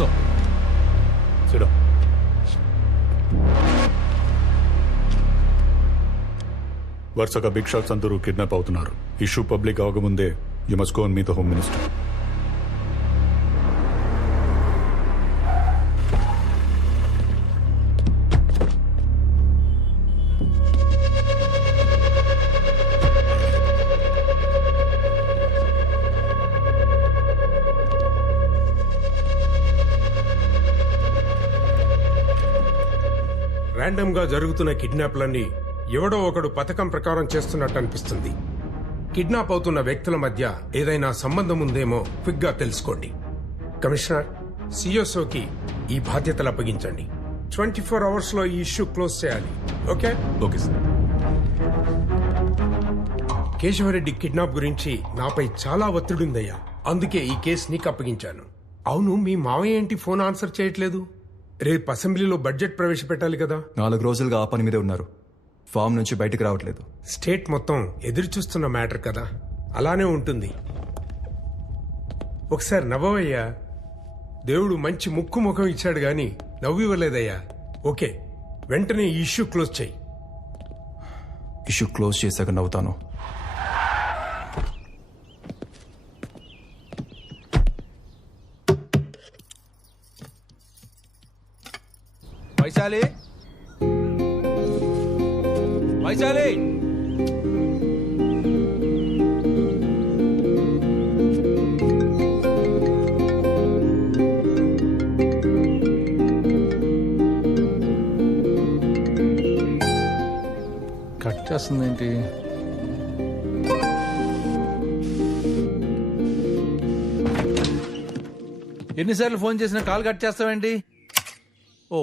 కూర్చో. సిడా. వరుసగా బిగ్ షాట్స్ అందరూ కిడ్నాప్ అవుతున్నారు. ఇష్యూ పబ్లిక్ అవకముందే you must go and meet the home minister. Random గా జరుగుతున్న కిడ్నాప్లన్నీ ఎవడో ఒకడు పథకం ప్రకారం చేస్తున్నట్టు అనిపిస్తుంది. కిడ్నాప్ అవుతున్న వ్యక్తుల మధ్య ఏదైనా సంబంధం ఉందేమో క్విక్ గా తెలుసుకోండి. కమిషనర్, సిఎస్ఓకి ఈ బాధ్యతలు అప్పగించండి. 24 అవర్స్ లో ఈ ఇష్యూ క్లోజ్ చేయాలి. Okay? Okay sir. Keshavareddy kidnap గురించి నాపై చాలా ఒత్తిడుందయ్యా. అందుకే ఈ కేసు నీకు అప్పగించాను. అవును, మీ మావయ్య ఏంటి ఫోన్ ఆన్సర్ చేయట్లేదు? రేపు అసెంబ్లీలో బడ్జెట్ ప్రవేశపెట్టాలి కదా. 4 రోజులుగా ఆ పని మీదే ఉన్నారు. ఫామ్ నుంచి బయటకు రావట్లేదు. స్టేట్ మొత్తం ఎదురు చూస్తున్న మ్యాటర్ కదా, అలానే ఉంటుంది. ఒకసారి నవ్వవయ్యా. దేవుడు మంచి ముక్కు ముఖం ఇచ్చాడు గాని నవ్వు ఇవ్వలేదయ్యా. ఓకే, వెంటనే ఈ ఇష్యూ క్లోజ్ చేయి. ఇష్యూ క్లోజ్ చేశాక నవ్వుతాను. వైశాలి, వైశాలి, కట్ చేస్తుందేంటి? ఎన్నిసార్లు ఫోన్ చేసినా కాల్ కట్ చేస్తావేంటి? ఓ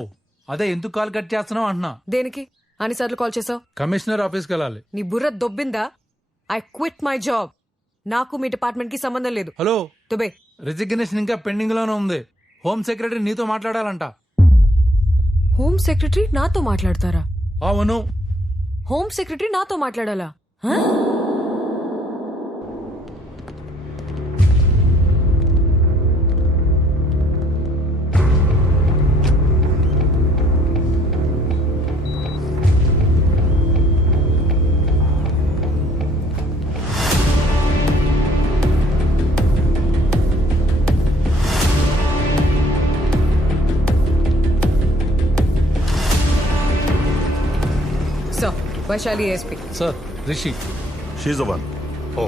అదే, ఎందుకు కాల్ కట్ చేస్తున్నావు అంటున్నా. దేనికి అన్నిసార్లు కాల్ చేసావు? కమిషనర్ ఆఫీస్కి వెళ్ళాలి. నీ బుర్ర దొబ్బిందా? I quit my job. నాకు మీ డిపార్ట్మెంట్ కి సంబంధం లేదు. హలో, దుబే, రిజిగ్నేషన్ ఇంకా పెండింగ్ లోనే ఉంది. హోమ్ సెక్రటరీ నీతో మాట్లాడాలంట. హోమ్ సెక్రటరీ నాతో మాట్లాడతారా? అవును. హోమ్ సెక్రటరీ నాతో మాట్లాడాలా? So Vaishali ASP. Sir, Rishi. She's the one. Oh,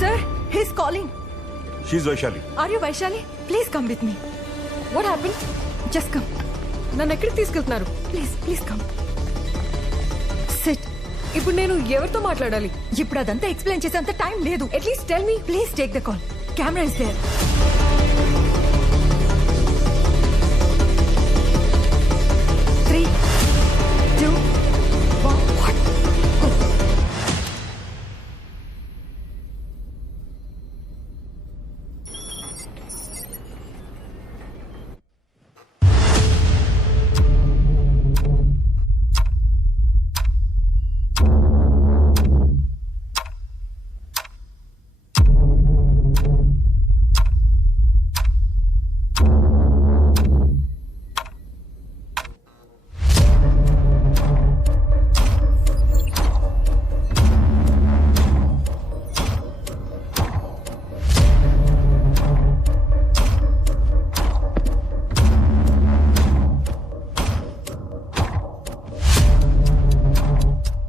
Sir, he's calling. She's Vaishali. Are you Vaishali? Please come with me. What happen? Just come. నన్ను ఎక్కడికి తీసుకెళ్తున్నారు? Please come. Sit. ఇప్పుడు నేను ఎవరితో మాట్లాడాలి? ఇప్పుడు అదంతా ఎక్స్ప్లెయిన్ చేసేంత టైం లేదు. At least tell me. Please take the call. Camera is there. Three, two, one. What? Go.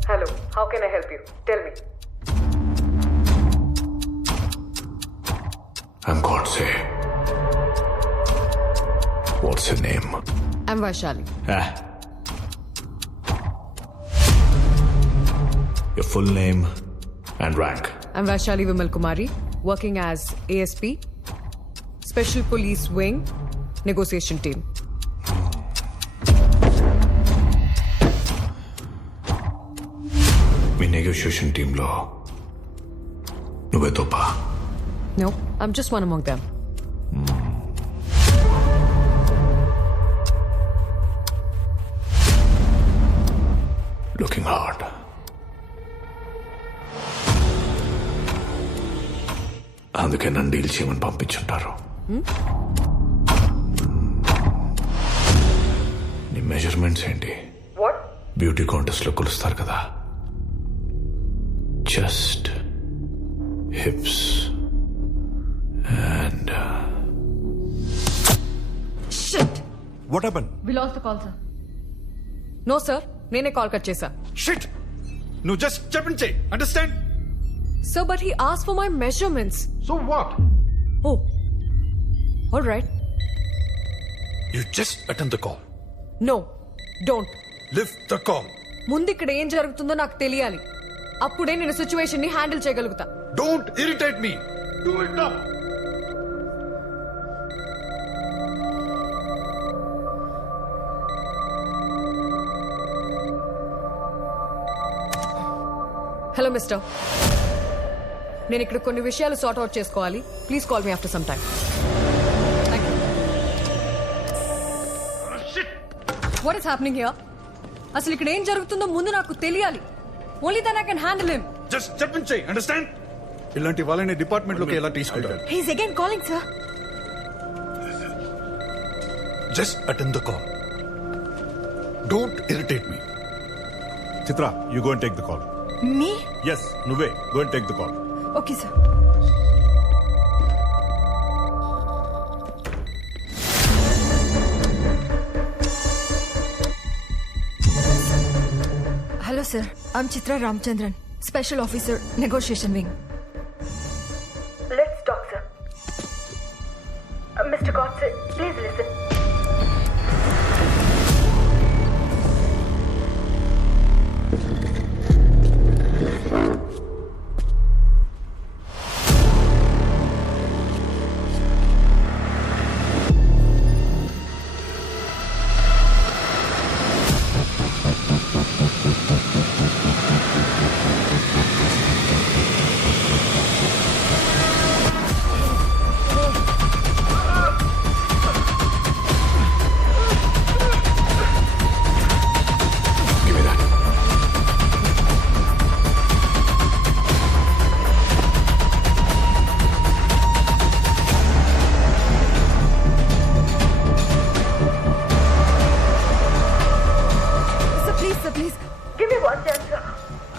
Hello, how can I help you? Tell me. I'm Godse. What's your name? I'm Vaishali. Your full name and rank. I'm Vaishali Vimal Kumari, working as ASP, special police wing, negotiation team. Me negotiation టీంలో నువ్వే తోపా? No, I'm just one among them. Looking hard. అందుకే నన్ను deal చేయమని పంపించుంటారు. నీ measurements ఏంటి? Beauty contest లో కొలుస్తారు కదా, chest, hips and Shit! What happened? We lost the call, sir. No sir, నేనే కాల్ కట్ చేశా. Shit! నువ్వు జస్ట్ చెప్పించే, understand? Sir, but he asked for my measurements. So what? Oh, all right. You just attend the call. No, don't. Lift the call. ముందు ఇక్కడ ఏం జరుగుతుందో నాకు తెలియాలి. అప్పుడే నేను సిచ్యువేషన్ ని హ్యాండిల్ చేయగలుగుతా. Don't irritate me. Do it now. Hello mister, నేను ఇక్కడ కొన్ని విషయాలు సార్ట్ అవుట్ చేసుకోవాలి. Please call me after some time. What is happening here? అసలు ఇక్కడ ఏం జరుగుతుందో ముందు నాకు తెలియాలి. Only then I can handle him. Just చెప్పించే, అండర్స్టాండ్? ఇలాంటి వాళ్ళని డిపార్ట్మెంట్ లోకి ఎలా తీసుకుంటారు? He's again calling, sir. Just attend the call. Don't irritate me. Chitra, you go and take the call. Me? Yes, నువ్వే go and take the call. Okay, sir. Hello, sir. I'm Chitra Ramchandran, Special Officer, Negotiation Wing. Let's talk, sir. Mr. Godse, please listen.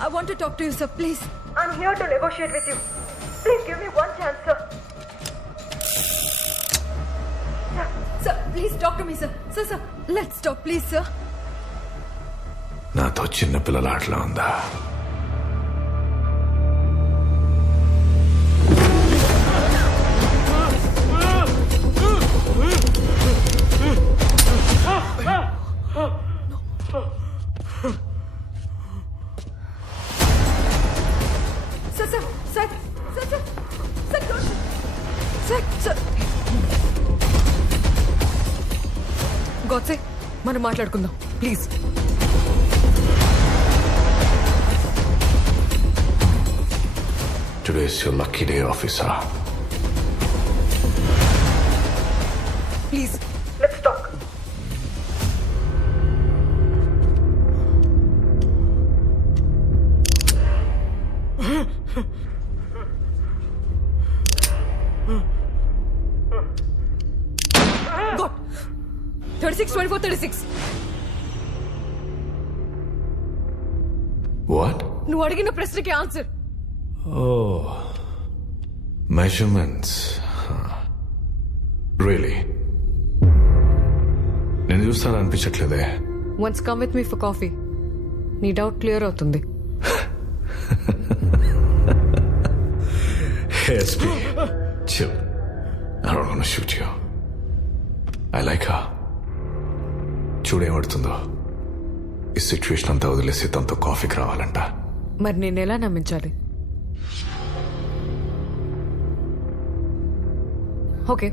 I want to talk to you, sir, please. I'm here to negotiate with you. Please give me one chance, sir. Sir, please talk to me, sir. Sir, let's talk, please, sir. నాతో చిన్న పిల్లల ఆటలా ఉందా? Godse, మనం మాట్లాడుకుందాం please. Today's your lucky day, officer. Please Let's talk. God. 36, 24, 36. What? నువ్వు అడిగిన ప్రశ్నకి answer. Oh, measurements. Really? నేను చూస్తాననిపించట్లేదే. Once come with me for coffee. నీ డౌట్ క్లియర్ అవుతుంది. ASP, chill. I don't want to shoot you. I like her. చూడేమడుతుందో. ఈ situation అంతా వదిలేసి తనతో కాఫీకి రావాలంట. మరి నేను ఎలా నమ్మించాలి? Okay,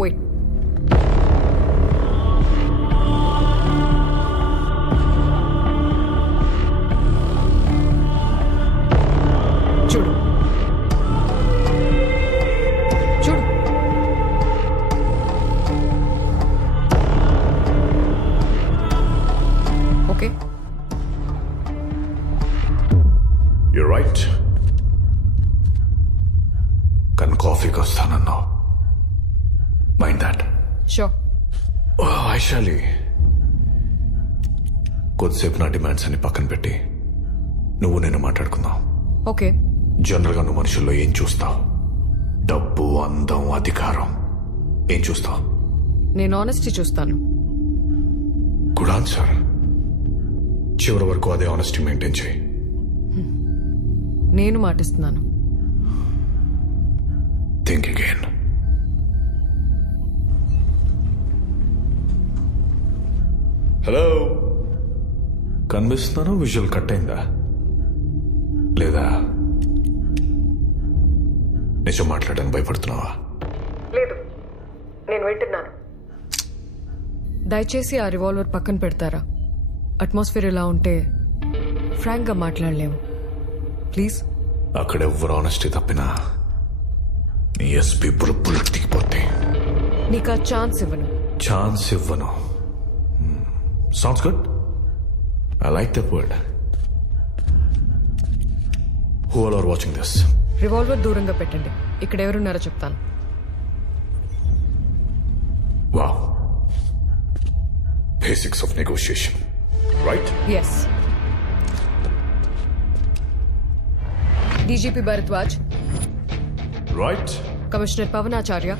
wait. చూడు చూడు. Okay, You're right. కాఫీకి వస్తానన్నావు. Mind that. షూర్. వైశాలి, కొద్దిసేపు నా డిమాండ్స్ అన్ని పక్కన పెట్టి నువ్వు నేను మాట్లాడుకుందాం. ఓకే. జనరల్గా నువ్వు మనుషుల్లో ఏం చూస్తావు? డబ్బు, అందం, అధికారం. ఏం చూస్తావు? నేను ఆనెస్టీ చూస్తాను. Good answer. చివరి వరకు అదే ఆనెస్టీ మెయింటైన్ చేయి. నేను మాటిస్తున్నాను. Think again. హలో, కనిపిస్తున్నాను? విజువల్ కట్ అయిందా లేదా? నిజం మాట్లాడడానికి భయపడుతున్నావా? లేదు, నేను వింటున్నాను. దయచేసి ఆ రివాల్వర్ పక్కన పెడతారా? అట్మాస్ఫియర్ ఇలా ఉంటే ఫ్రాంక్గా మాట్లాడలేము. ప్లీజ్. అక్కడ ఎవ్వరు ఆనెస్టీ తప్పినా నీ ఎస్పీ బుల్లెట్ దిగిపోతే నీకు ఆ ఛాన్స్ ఇవ్వను. ఛాన్స్ ఇవ్వను. Sounds good. I like that word. Who all are watching this? Revolver దూరంగా పెట్టండి. ఇక్కడ ఎవరున్నారో చెప్తాను. Wow. Basics of negotiation, right? Yes. DGP Bharadwaj, right. Commissioner Pavanacharya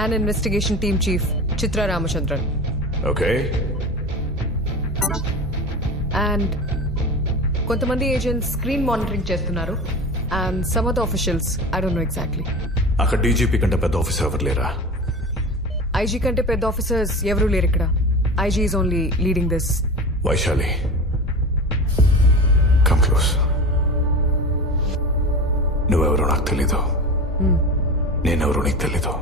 and investigation team chief Chitra Ramachandran. Okay. And కొంతమంది ఏజెంట్స్ స్క్రీన్ మానిటరింగ్ చేస్తున్నారు. And some of the officials, I don't know exactly. అక్కడ DGP కంటే పెద్ద ఆఫీసర్ ఎవరు లేరా? ఐజీ కంటే పెద్ద ఆఫీసర్స్ ఎవరూ లేరు ఇక్కడ. IG is only leading this. Vaishali, come close. నువ్వెవరో నాకు తెలీదు, నేనెవరో నీకు తెలీదు.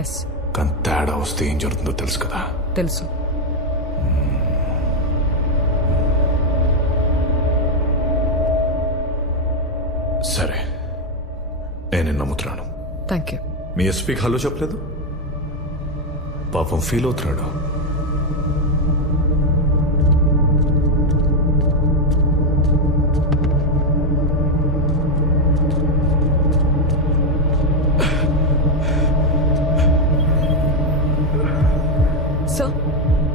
ఎస్. కానీ తేడా వస్తే ఏం జరుగుతుందో తెలుసు కదా? తెలుసు. సరే, నేను నమ్ముతున్నాను. Thank you. మీ ఎస్పీకి హలో చెప్పలేదు? పాపం ఫీల్ అవుతున్నాడు. సార్,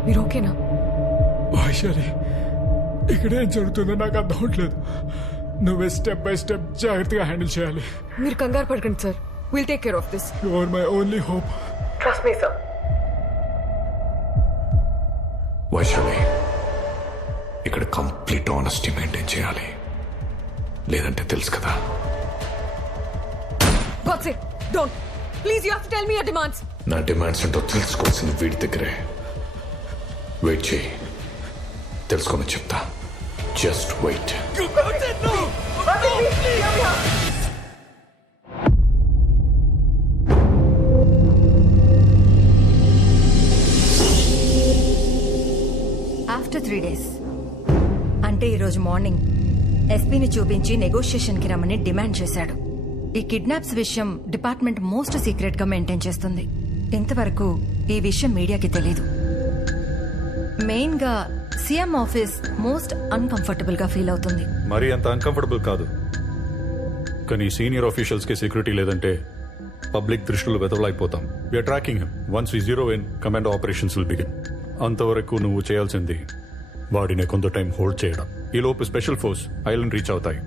మీరు ఓకేనా? వైశాలి, ఇక్కడ ఏం జరుగుతుందో నాకు అర్థం అవట్లేదు. నువ్వే స్టెప్ బై స్టెప్ జాగ్రత్తగా హ్యాండిల్ చేయాలి. మీరు కంగారు పడకండి sir. Will take care of this. You are my only hope. Trust me sir. Vaishali, ఇక్కడ కంప్లీట్ ఆనెస్టీ మెయింటైన్ చేయాలి, లేదంటే తెలుసు కదా? God's sake, don't. Please, you have to tell me your demands. నా డిమాండ్స్ ఏంటో తెలుసుకోవాల్సింది వీడి దగ్గరే. వెయిట్ చేయి, తెలుసుకోమని చెప్తా. Just wait. ఆఫ్టర్ 3 days అంటే ఈరోజు మార్నింగ్ ఎస్పీని చూపించి నెగోషియేషన్కి రమ్మని డిమాండ్ చేశాడు. ఈ కిడ్నాప్స్ విషయం డిపార్ట్మెంట్ మోస్ట్ సీక్రెట్ గా మెయింటైన్ చేస్తుంది. ఇంతవరకు ఈ విషయం మీడియాకి తెలీదు. మెయిన్ గా సీఎం ఆఫీస్ మోస్ట్ అన్కంఫర్టబుల్ గా ఫీల్ అవుతుంది. మరి అంత అన్కంఫర్టబుల్ కాదు, కానీ సీనియర్ ఆఫీషియల్స్ కి సెక్యూరిటీ లేదంటే పబ్లిక్ దృష్టిలో వెతవలైపోతాం. We're tracking him. Once we zero in, command operations will begin. అంతవరకు నువ్వు చేయాల్సింది వాడిని కొంత టైం హోల్డ్ చేయడం. ఈ లోపు స్పెషల్ ఫోర్స్ ఐలాండ్ రీచ్ అవుతాయి.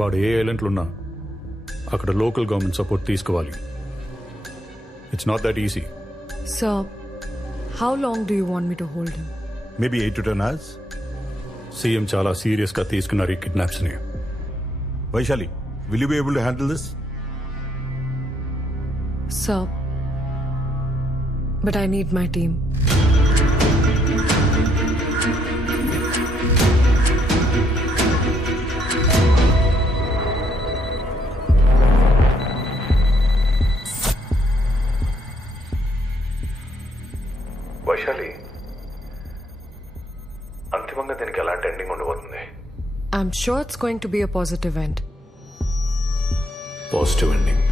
వాడు ఏ ఐలాండ్లున్నా అక్కడ లోకల్ గవర్నమెంట్ సపోర్ట్ తీసుకోవాలి. It's not that easy. Sir, how long do you want me to hold him? Maybe 8 to 10 hours. CM చాలా సీరియస్ గా తీసుకున్నారు ఈ కిడ్నాప్స్ ని. Vaishali, will you be able to handle this? Sir, but I need my team. Vaishali, అంతిమంగా దీనికి ఎలాంటి ending ఉండబోతుంది? I'm sure it's going to be a positive end. Positive ending.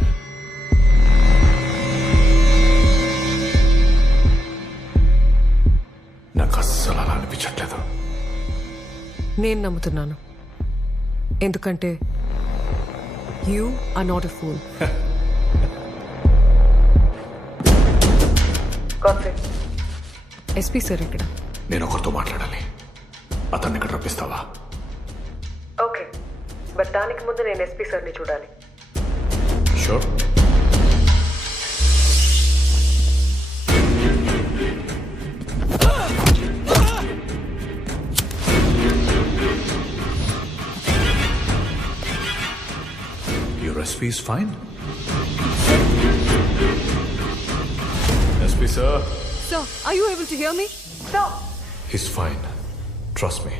నాకు అస్సలు అలా అనిపించట్లేదు. నేను నమ్ముతున్నాను, ఎందుకంటే you are not a fool. Godfrey. SP sir ఇక్కడ. నేను ఒకరితో మాట్లాడాలి. అతన్ని ఇక్కడ రప్పిస్తావా? ఓకే, బట్ దానికి ముందు నేను ఎస్పీ సార్ని చూడాలి. Sure. Your SP is fine? SP sir. Sir, are you able to hear me? He's fine. Trust me.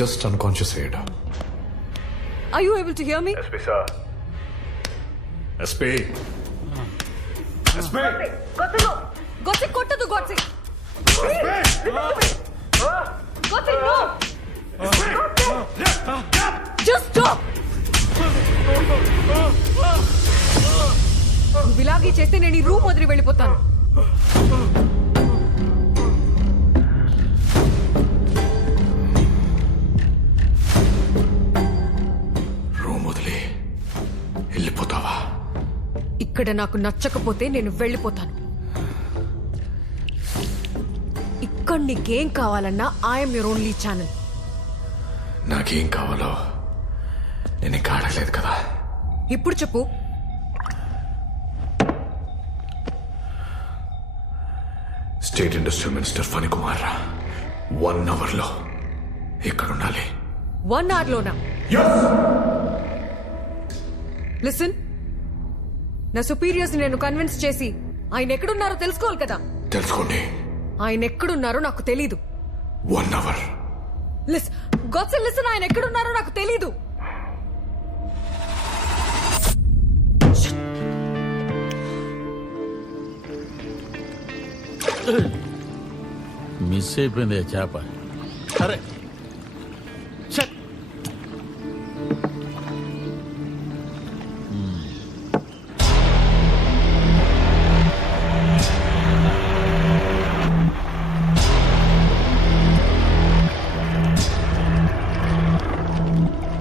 Just unconscious aid. Are you able to hear me? SP sir. SP. SP. Godse kottadu Godse. Godse, no. Just stop. నువ్వు ఇలాగే చేస్తే నేను ఈ room వదిలి వెళ్ళిపోతాను. Room వదిలి వెళ్ళిపోతావా? ఇక్కడ నాకు నచ్చకపోతే నేను వెళ్ళిపోతాను. ఇక్కడ నీకేం కావాలన్నా ఐఎమ్ యువర్ ఓన్లీ ఛానల్. నాకేం కావాలో నేను ఇంకా అడగలేదు కదా. ఇప్పుడు చెప్పు. State industrial minister Phani Kumar 1 hour లో ఇక్కడ ఉండాలి. 1 hour లోనా? లిసన్, నా సుపీరియర్స్ నేను కన్విన్స్ చేసి ఆయన ఎక్కడున్నారో తెలుసుకోవాలి కదా. తెలుసుకోండి. ఆయన ఎక్కడున్నారో నాకు తెలీదు. 1 hour. లిసన్, ఆయన ఎక్కడున్నారో నాకు తెలీదు. మిస్ అయిపోయింది చేప. అరే